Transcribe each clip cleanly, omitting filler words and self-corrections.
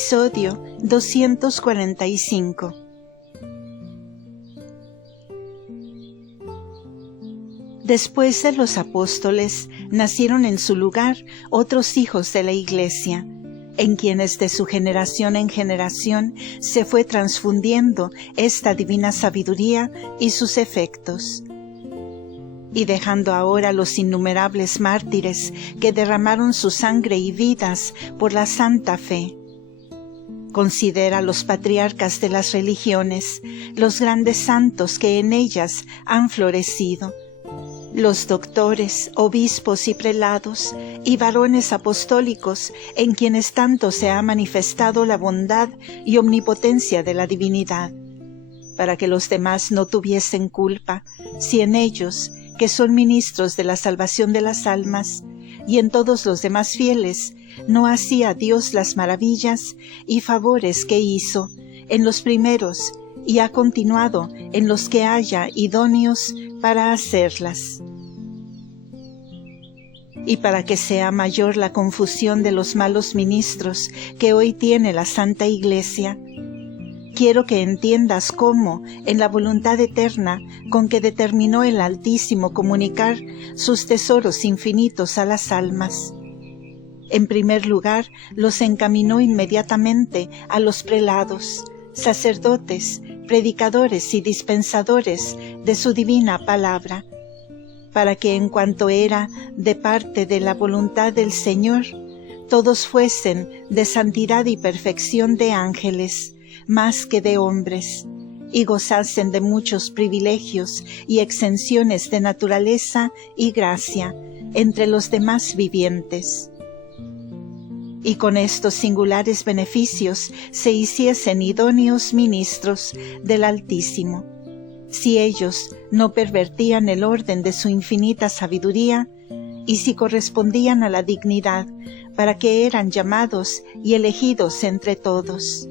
Episodio 245. Después de los apóstoles, nacieron en su lugar otros hijos de la Iglesia, en quienes de su generación en generación se fue transfundiendo esta divina sabiduría y sus efectos. Y dejando ahora los innumerables mártires que derramaron su sangre y vidas por la santa fe, considera los patriarcas de las religiones, los grandes santos que en ellas han florecido, los doctores, obispos y prelados, y varones apostólicos en quienes tanto se ha manifestado la bondad y omnipotencia de la divinidad, para que los demás no tuviesen culpa, si en ellos, que son ministros de la salvación de las almas, y en todos los demás fieles, no hacía Dios las maravillas y favores que hizo en los primeros y ha continuado en los que haya idóneos para hacerlas. Y para que sea mayor la confusión de los malos ministros que hoy tiene la Santa Iglesia, quiero que entiendas cómo, en la voluntad eterna con que determinó el Altísimo comunicar sus tesoros infinitos a las almas, en primer lugar los encaminó inmediatamente a los prelados, sacerdotes, predicadores y dispensadores de su divina palabra, para que en cuanto era de parte de la voluntad del Señor, todos fuesen de santidad y perfección de ángeles, más que de hombres, y gozasen de muchos privilegios y exenciones de naturaleza y gracia entre los demás vivientes. Y con estos singulares beneficios se hiciesen idóneos ministros del Altísimo, si ellos no pervertían el orden de su infinita sabiduría y si correspondían a la dignidad para que eran llamados y elegidos entre todos.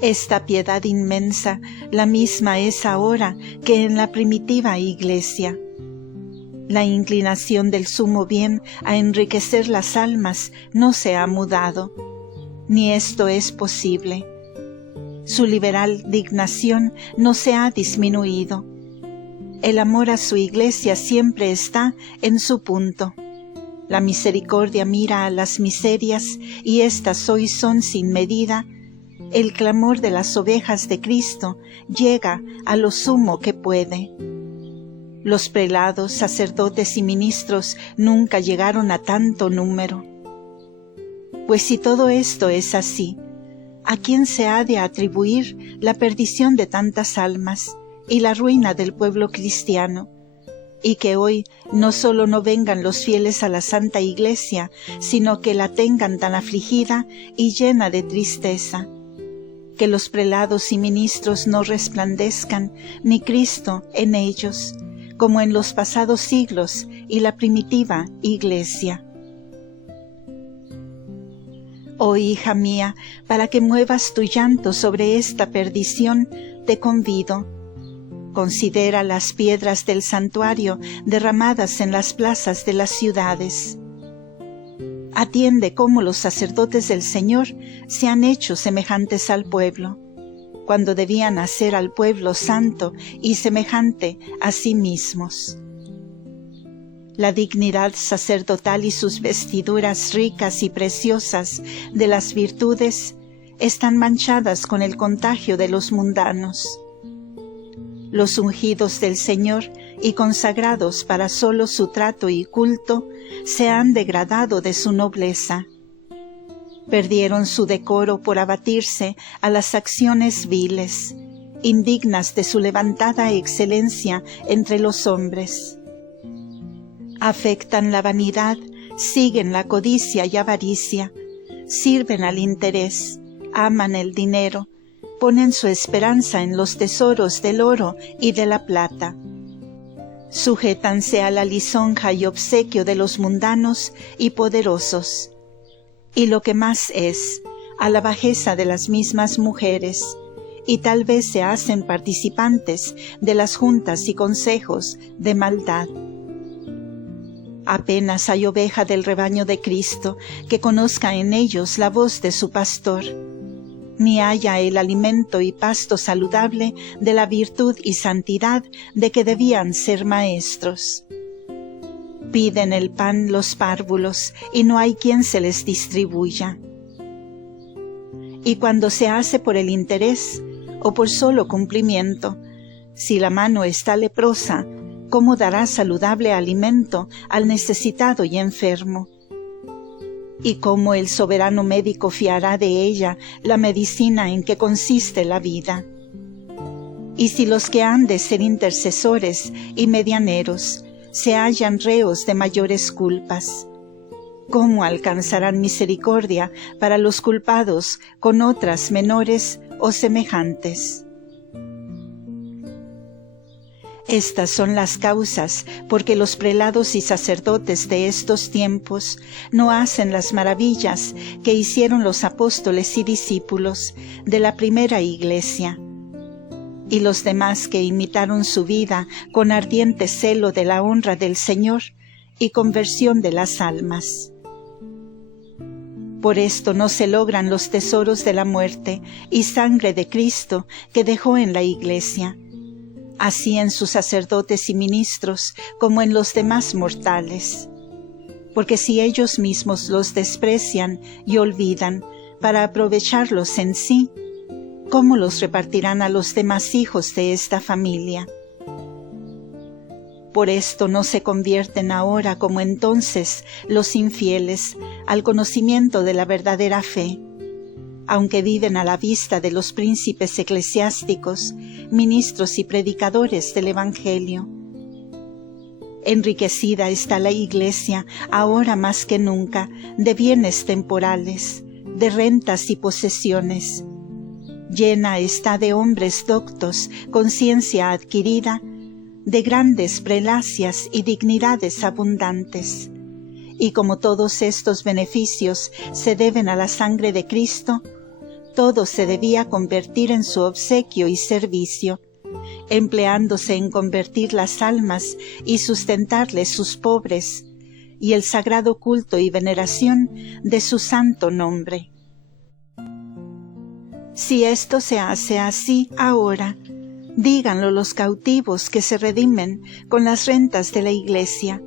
Esta piedad inmensa, la misma es ahora que en la primitiva Iglesia. La inclinación del sumo bien a enriquecer las almas no se ha mudado, ni esto es posible. Su liberal dignación no se ha disminuido. El amor a su Iglesia siempre está en su punto. La misericordia mira a las miserias y éstas hoy son sin medida. El clamor de las ovejas de Cristo llega a lo sumo que puede. Los prelados, sacerdotes y ministros nunca llegaron a tanto número. Pues si todo esto es así, ¿a quién se ha de atribuir la perdición de tantas almas y la ruina del pueblo cristiano? Y que hoy no solo no vengan los fieles a la Santa Iglesia, sino que la tengan tan afligida y llena de tristeza. Que los prelados y ministros no resplandezcan, ni Cristo en ellos, como en los pasados siglos y la primitiva Iglesia. Oh hija mía, para que muevas tu llanto sobre esta perdición, te convido. Considera las piedras del santuario derramadas en las plazas de las ciudades. Atiende cómo los sacerdotes del Señor se han hecho semejantes al pueblo, cuando debían hacer al pueblo santo y semejante a sí mismos. La dignidad sacerdotal y sus vestiduras ricas y preciosas de las virtudes están manchadas con el contagio de los mundanos. Los ungidos del Señor y consagrados para solo su trato y culto se han degradado de su nobleza. Perdieron su decoro por abatirse a las acciones viles, indignas de su levantada excelencia entre los hombres. Afectan la vanidad, siguen la codicia y avaricia, sirven al interés, aman el dinero, ponen su esperanza en los tesoros del oro y de la plata. Sujétanse a la lisonja y obsequio de los mundanos y poderosos, y lo que más es, a la bajeza de las mismas mujeres, y tal vez se hacen participantes de las juntas y consejos de maldad. Apenas hay oveja del rebaño de Cristo que conozca en ellos la voz de su pastor, ni haya el alimento y pasto saludable de la virtud y santidad de que debían ser maestros. Piden el pan los párvulos, y no hay quien se les distribuya. Y cuando se hace por el interés, o por solo cumplimiento, si la mano está leprosa, ¿cómo dará saludable alimento al necesitado y enfermo? ¿Y cómo el soberano médico fiará de ella la medicina en que consiste la vida? Y si los que han de ser intercesores y medianeros se hallan reos de mayores culpas, ¿cómo alcanzarán misericordia para los culpados con otras menores o semejantes? Estas son las causas por que los prelados y sacerdotes de estos tiempos no hacen las maravillas que hicieron los apóstoles y discípulos de la primera iglesia, y los demás que imitaron su vida con ardiente celo de la honra del Señor y conversión de las almas. Por esto no se logran los tesoros de la muerte y sangre de Cristo que dejó en la iglesia, así en sus sacerdotes y ministros como en los demás mortales. Porque si ellos mismos los desprecian y olvidan para aprovecharlos en sí, ¿cómo los repartirán a los demás hijos de esta familia? Por esto no se convierten ahora como entonces los infieles al conocimiento de la verdadera fe, aunque viven a la vista de los príncipes eclesiásticos, ministros y predicadores del Evangelio. Enriquecida está la Iglesia, ahora más que nunca, de bienes temporales, de rentas y posesiones. Llena está de hombres doctos, con ciencia adquirida, de grandes prelacias y dignidades abundantes. Y como todos estos beneficios se deben a la sangre de Cristo, todo se debía convertir en su obsequio y servicio, empleándose en convertir las almas y sustentarles sus pobres, y el sagrado culto y veneración de su santo nombre. Si esto se hace así ahora, díganlo los cautivos que se redimen con las rentas de la Iglesia,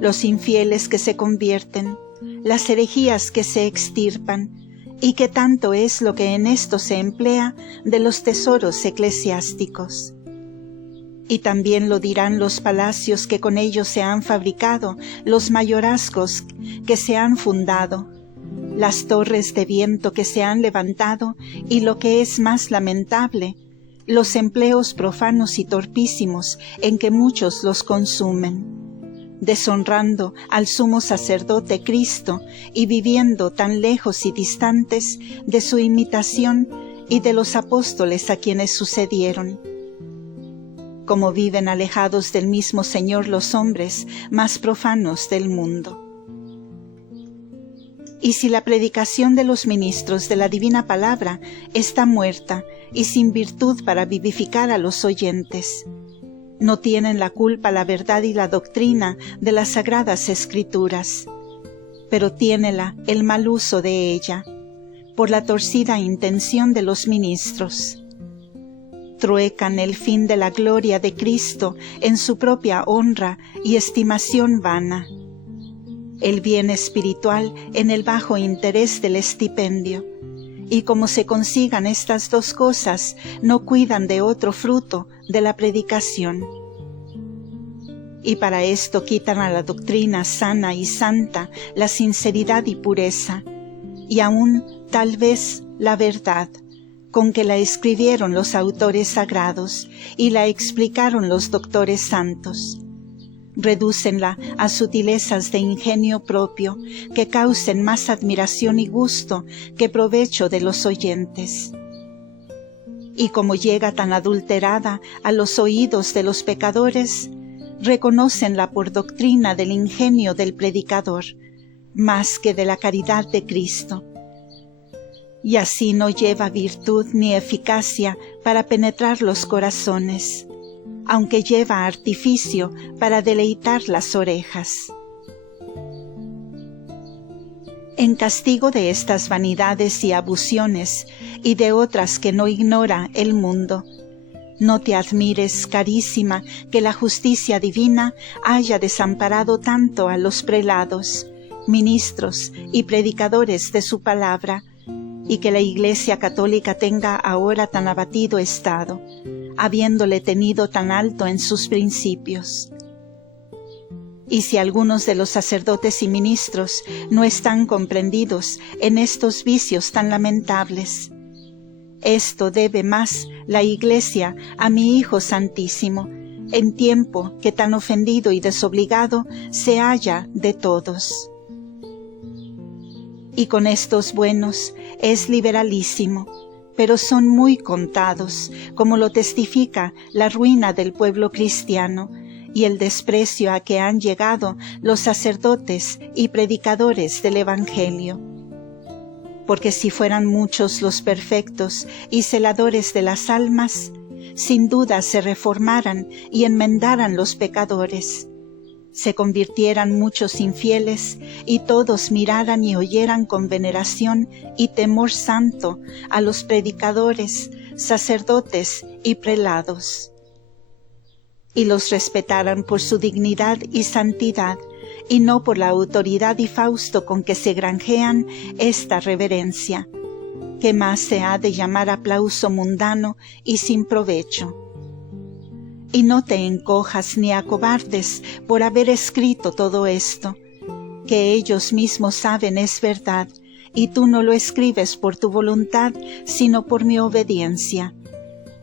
los infieles que se convierten, las herejías que se extirpan, y que tanto es lo que en esto se emplea de los tesoros eclesiásticos. Y también lo dirán los palacios que con ellos se han fabricado, los mayorazgos que se han fundado, las torres de viento que se han levantado, y lo que es más lamentable, los empleos profanos y torpísimos en que muchos los consumen, deshonrando al sumo sacerdote Cristo y viviendo tan lejos y distantes de su imitación y de los apóstoles a quienes sucedieron. Como viven alejados del mismo Señor los hombres más profanos del mundo. Y si la predicación de los ministros de la divina palabra está muerta y sin virtud para vivificar a los oyentes, no tienen la culpa la verdad y la doctrina de las sagradas Escrituras, pero tiénela el mal uso de ella, por la torcida intención de los ministros. Truecan el fin de la gloria de Cristo en su propia honra y estimación vana, el bien espiritual en el bajo interés del estipendio, y como se consigan estas dos cosas, no cuidan de otro fruto de la predicación. Y para esto quitan a la doctrina sana y santa la sinceridad y pureza, y aún tal vez la verdad, con que la escribieron los autores sagrados y la explicaron los doctores santos. Redúcenla a sutilezas de ingenio propio que causen más admiración y gusto que provecho de los oyentes. Y como llega tan adulterada a los oídos de los pecadores, reconócenla por doctrina del ingenio del predicador, más que de la caridad de Cristo. Y así no lleva virtud ni eficacia para penetrar los corazones, aunque lleva artificio para deleitar las orejas. En castigo de estas vanidades y abusiones, y de otras que no ignora el mundo, no te admires, carísima, que la justicia divina haya desamparado tanto a los prelados, ministros y predicadores de su palabra, y que la Iglesia católica tenga ahora tan abatido estado, habiéndole tenido tan alto en sus principios. Y si algunos de los sacerdotes y ministros no están comprendidos en estos vicios tan lamentables, esto debe más la Iglesia a mi Hijo Santísimo, en tiempo que tan ofendido y desobligado se halla de todos. Y con estos buenos es liberalísimo, pero son muy contados, como lo testifica la ruina del pueblo cristiano y el desprecio a que han llegado los sacerdotes y predicadores del Evangelio. Porque si fueran muchos los perfectos y celadores de las almas, sin duda se reformaran y enmendaran los pecadores, se convirtieran muchos infieles y todos miraran y oyeran con veneración y temor santo a los predicadores, sacerdotes y prelados, y los respetaran por su dignidad y santidad, y no por la autoridad y fausto con que se granjean esta reverencia, que más se ha de llamar aplauso mundano y sin provecho. Y no te encojas ni acobardes por haber escrito todo esto, que ellos mismos saben es verdad, y tú no lo escribes por tu voluntad, sino por mi obediencia,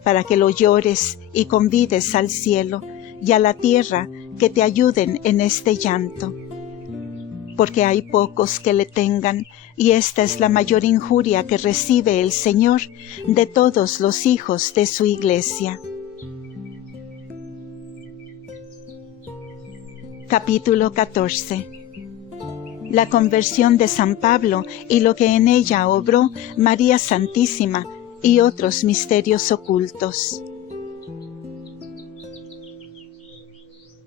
para que lo llores y convides al cielo y a la tierra que te ayuden en este llanto. Porque hay pocos que le tengan, y esta es la mayor injuria que recibe el Señor de todos los hijos de su Iglesia. Capítulo 14. La conversión de San Pablo y lo que en ella obró María Santísima y otros misterios ocultos.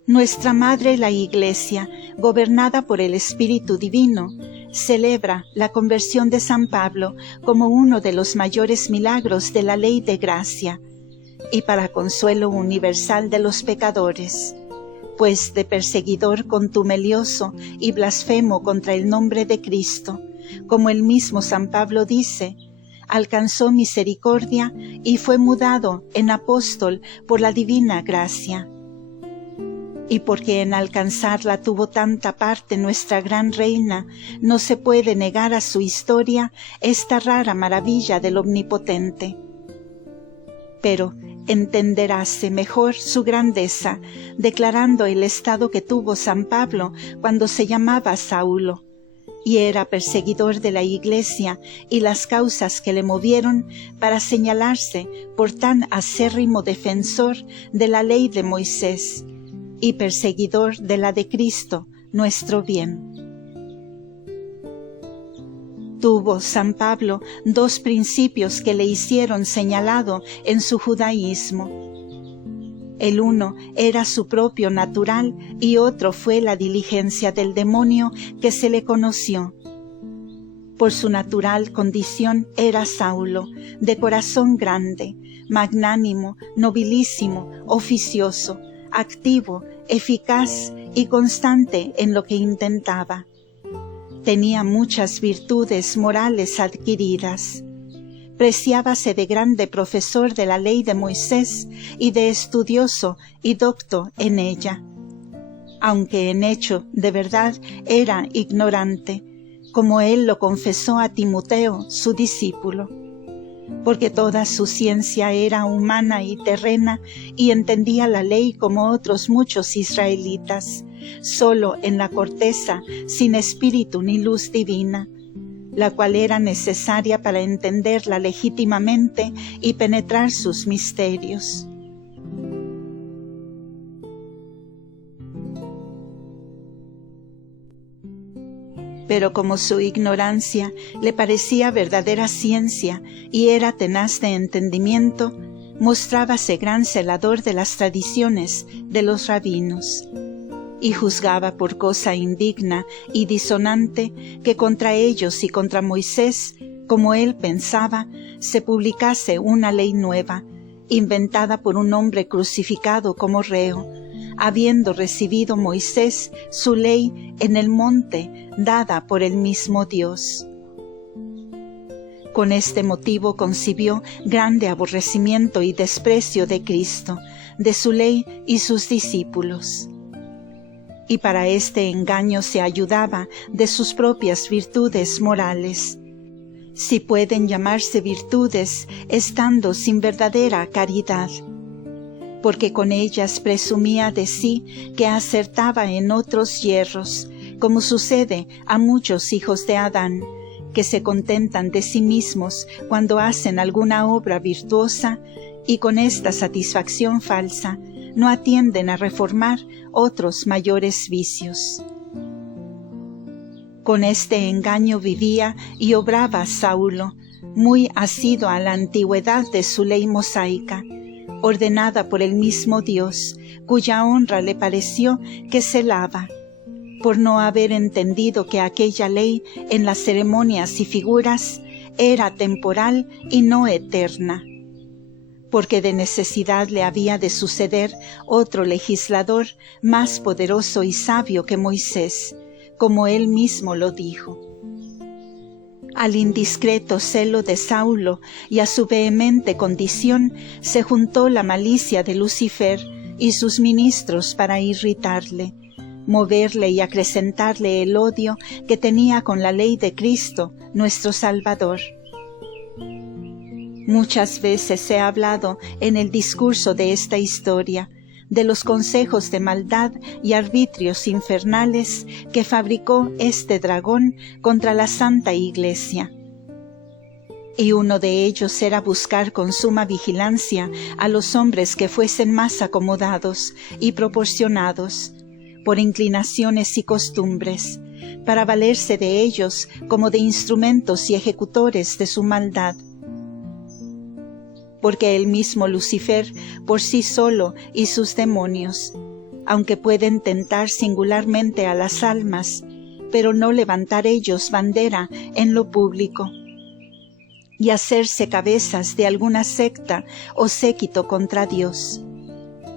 Nuestra Madre la Iglesia, gobernada por el Espíritu Divino, celebra la conversión de San Pablo como uno de los mayores milagros de la ley de gracia, y para consuelo universal de los pecadores, pues de perseguidor contumelioso y blasfemo contra el nombre de Cristo, como el mismo San Pablo dice, alcanzó misericordia y fue mudado en apóstol por la divina gracia. Y porque en alcanzarla tuvo tanta parte nuestra gran reina, no se puede negar a su historia esta rara maravilla del Omnipotente. Pero entenderáse mejor su grandeza, declarando el estado que tuvo San Pablo cuando se llamaba Saulo, y era perseguidor de la Iglesia, y las causas que le movieron para señalarse por tan acérrimo defensor de la ley de Moisés, y perseguidor de la de Cristo, nuestro bien. Tuvo San Pablo dos principios que le hicieron señalado en su judaísmo. El uno era su propio natural y otro fue la diligencia del demonio que se le conoció. Por su natural condición era Saulo, de corazón grande, magnánimo, nobilísimo, oficioso, activo, eficaz y constante en lo que intentaba. Tenía muchas virtudes morales adquiridas. Preciábase de grande profesor de la ley de Moisés y de estudioso y docto en ella, aunque en hecho de verdad era ignorante, como él lo confesó a Timoteo, su discípulo, porque toda su ciencia era humana y terrena y entendía la ley como otros muchos israelitas, solo en la corteza, sin espíritu ni luz divina, la cual era necesaria para entenderla legítimamente y penetrar sus misterios. Pero como su ignorancia le parecía verdadera ciencia y era tenaz de entendimiento, mostrábase gran celador de las tradiciones de los rabinos. y juzgaba por cosa indigna y disonante que contra ellos y contra Moisés, como él pensaba, se publicase una ley nueva, inventada por un hombre crucificado como reo, habiendo recibido Moisés su ley en el monte dada por el mismo Dios. Con este motivo concibió grande aborrecimiento y desprecio de Cristo, de su ley y sus discípulos. Y para este engaño se ayudaba de sus propias virtudes morales, si pueden llamarse virtudes estando sin verdadera caridad, porque con ellas presumía de sí que acertaba en otros yerros, como sucede a muchos hijos de Adán, que se contentan de sí mismos cuando hacen alguna obra virtuosa y con esta satisfacción falsa no atienden a reformar otros mayores vicios. Con este engaño vivía y obraba Saulo, muy asido a la antigüedad de su ley mosaica, ordenada por el mismo Dios, cuya honra le pareció que celaba, por no haber entendido que aquella ley en las ceremonias y figuras era temporal y no eterna, porque de necesidad le había de suceder otro legislador más poderoso y sabio que Moisés, como él mismo lo dijo. Al indiscreto celo de Saulo y a su vehemente condición se juntó la malicia de Lucifer y sus ministros para irritarle, moverle y acrecentarle el odio que tenía con la ley de Cristo, nuestro Salvador. Muchas veces he hablado en el discurso de esta historia de los consejos de maldad y arbitrios infernales que fabricó este dragón contra la Santa Iglesia. Y uno de ellos era buscar con suma vigilancia a los hombres que fuesen más acomodados y proporcionados, por inclinaciones y costumbres, para valerse de ellos como de instrumentos y ejecutores de su maldad. Porque el mismo Lucifer por sí solo y sus demonios, aunque pueden tentar singularmente a las almas, pero no levantar ellos bandera en lo público, y hacerse cabezas de alguna secta o séquito contra Dios,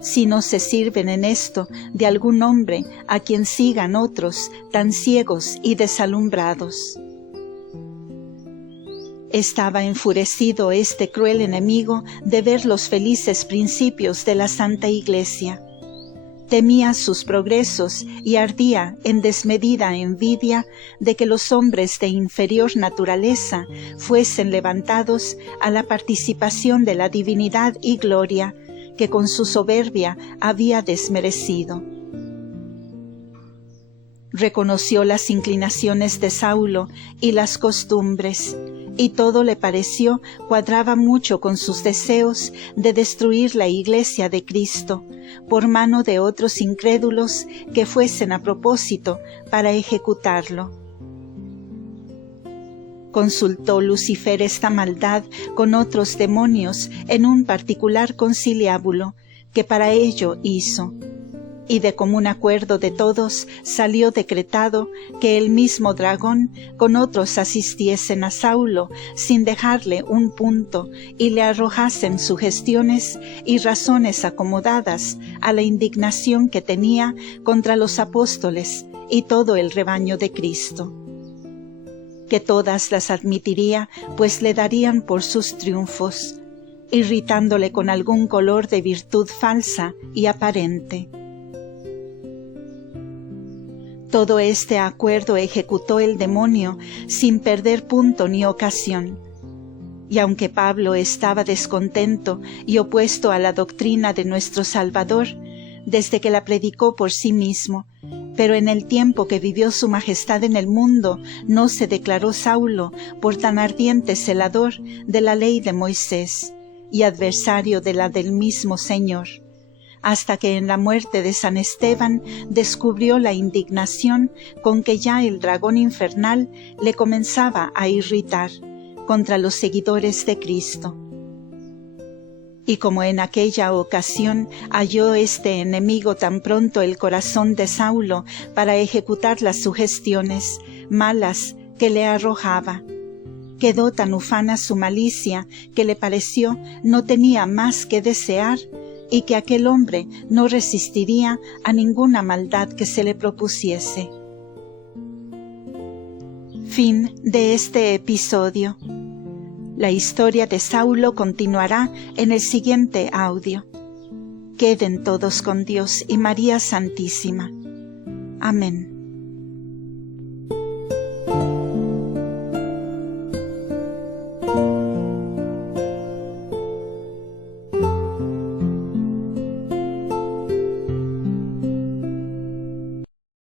si no se sirven en esto de algún hombre a quien sigan otros tan ciegos y desalumbrados. Estaba enfurecido este cruel enemigo de ver los felices principios de la Santa Iglesia. Temía sus progresos y ardía en desmedida envidia de que los hombres de inferior naturaleza fuesen levantados a la participación de la divinidad y gloria que con su soberbia había desmerecido. Reconoció las inclinaciones de Saulo y las costumbres, y todo le pareció cuadraba mucho con sus deseos de destruir la Iglesia de Cristo, por mano de otros incrédulos que fuesen a propósito para ejecutarlo. Consultó Lucifer esta maldad con otros demonios en un particular conciliábulo, que para ello hizo, y de común acuerdo de todos salió decretado que el mismo dragón con otros asistiesen a Saulo sin dejarle un punto y le arrojasen sugestiones y razones acomodadas a la indignación que tenía contra los apóstoles y todo el rebaño de Cristo, que todas las admitiría, pues le darían por sus triunfos, irritándole con algún color de virtud falsa y aparente. Todo este acuerdo ejecutó el demonio sin perder punto ni ocasión. Y aunque Pablo estaba descontento y opuesto a la doctrina de nuestro Salvador, desde que la predicó por sí mismo, pero en el tiempo que vivió su majestad en el mundo, no se declaró Saulo por tan ardiente celador de la ley de Moisés y adversario de la del mismo Señor, hasta que en la muerte de San Esteban descubrió la indignación con que ya el dragón infernal le comenzaba a irritar contra los seguidores de Cristo. Y como en aquella ocasión halló este enemigo tan pronto el corazón de Saulo para ejecutar las sugestiones malas que le arrojaba, quedó tan ufana su malicia que le pareció no tenía más que desear y que aquel hombre no resistiría a ninguna maldad que se le propusiese. Fin de este episodio. La historia de Saulo continuará en el siguiente audio. Queden todos con Dios y María Santísima. Amén.